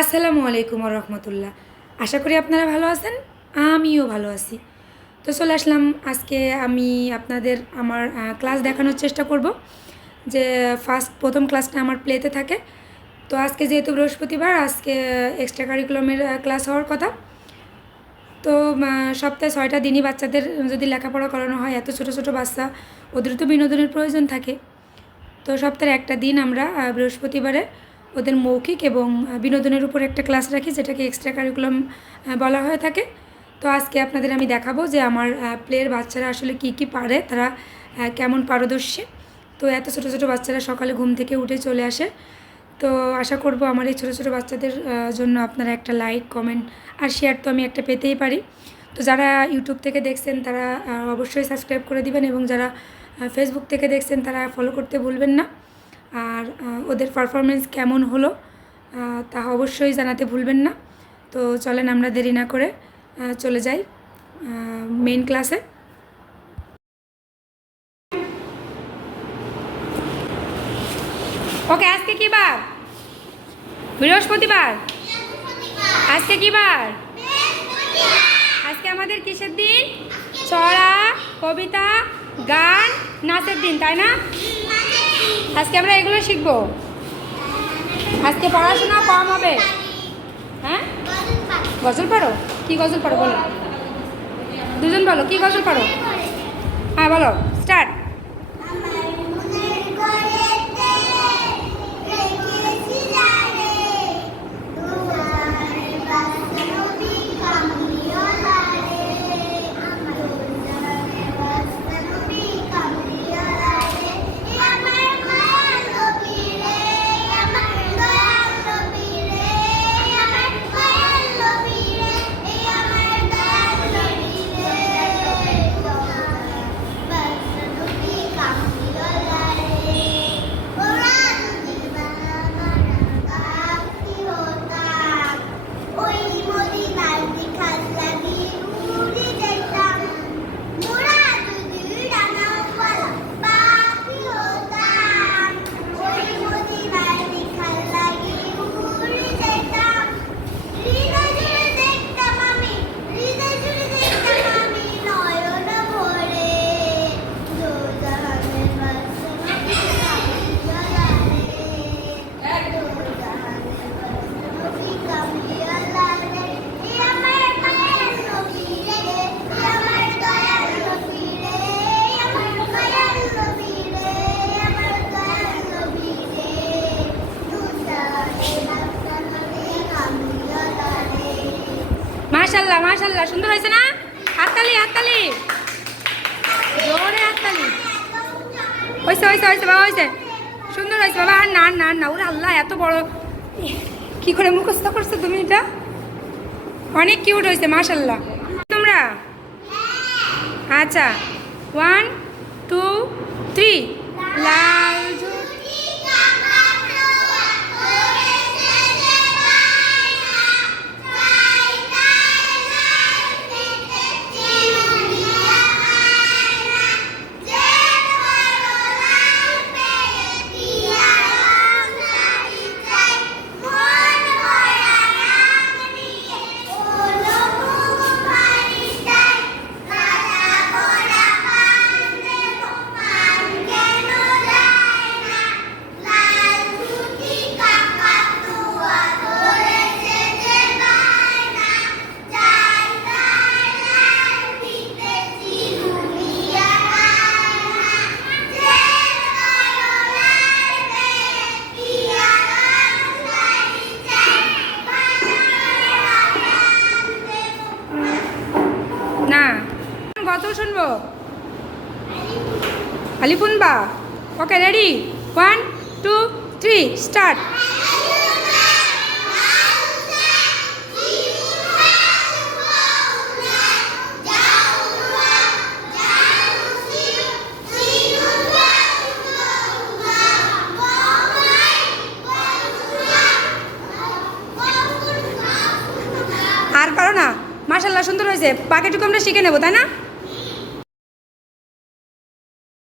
আসসালামু আলাইকুম রহমতুল্লাহ। আশা করি আপনারা ভালো আছেন, আমিও ভালো আছি। তো চলে আসলাম আজকে আমি আপনাদের আমার ক্লাস দেখানোর চেষ্টা করব যে প্রথম ক্লাসটা আমার প্লেতে থাকে। তো আজকে যেহেতু বৃহস্পতিবার, আজকে এক্সট্রা কারিকুলামের ক্লাস হওয়ার কথা। তো সপ্তাহে 6টা দিনই বাচ্চাদের যদি লেখাপড়া করানো হয়, এত ছোটো ছোটো বাচ্চা, ওদের তো বিনোদনের প্রয়োজন থাকে। তো সপ্তাহের একটা দিন আমরা বৃহস্পতিবারে ওদের মৌখিক এবং বিনোদনের উপর একটা ক্লাস রাখি, যেটাকে এক্সট্রা কারিকুলাম বলা হয়ে থাকে। তো আজকে আপনাদের আমি দেখাবো যে আমার প্লেয়ের বাচ্চারা আসলে কি কি পারে, তারা কেমন পারদর্শী। তো এত ছোটো ছোটো বাচ্চারা সকালে ঘুম থেকে উঠে চলে আসে। তো আশা করব আমার এই ছোটো ছোটো বাচ্চাদের জন্য আপনারা একটা লাইক, কমেন্ট আর শেয়ার তো আমি একটা পেতেই পারি। তো যারা ইউটিউব থেকে দেখছেন তারা অবশ্যই সাবস্ক্রাইব করে দিবেন, এবং যারা ফেসবুক থেকে দেখছেন তারা ফলো করতে ভুলবেন না। আর ওদের পারফরমেন্স কেমন হলো তা অবশ্যই জানাতে ভুলবেন না। তো চলেন আমরা দেরি না করে চলে যাই মেইন ক্লাসে। ওকে, আজকে কি বার? বৃহস্পতিবার। আজকে কি বার? আজকে আমাদের কিসের দিন? ছড়া, কবিতা, গান, নাচের দিন, তাই না? আজকে আমরা এগুলো শিখবো। আজকে পড়াশোনা কম হবে। হ্যাঁ, গজল পারো? কি গজল পারো বলো? দুজন বলো, কি গজল পারো? হ্যাঁ বলো, স্টার্ট। মাশাআল্লাহ মাশাআল্লাহ, সুন্দর হয়েছে না? হাততালি হাততালি, জোরে হাততালি। হয়েছে হয়েছে হয়েছে বাবা, হয়েছে, সুন্দর হয়েছে বাবা। আর না না না, ওরে আল্লাহ, এত বড় কি করে মুখস্থ করছো তুমি? এটা অনেক কিউট হয়েছে, মাশাআল্লাহ। তোমরা আচ্ছা, 1 2 3। লাল না, গজল শুনবো, আলিফুনবা। ওকে, রেডি? 1 2 3 স্টার্ট। আর পারো না? মাশাআল্লাহ, সুন্দর হয়েছে। বাকিটুকু আমরা শিখে নেবো, তাই না?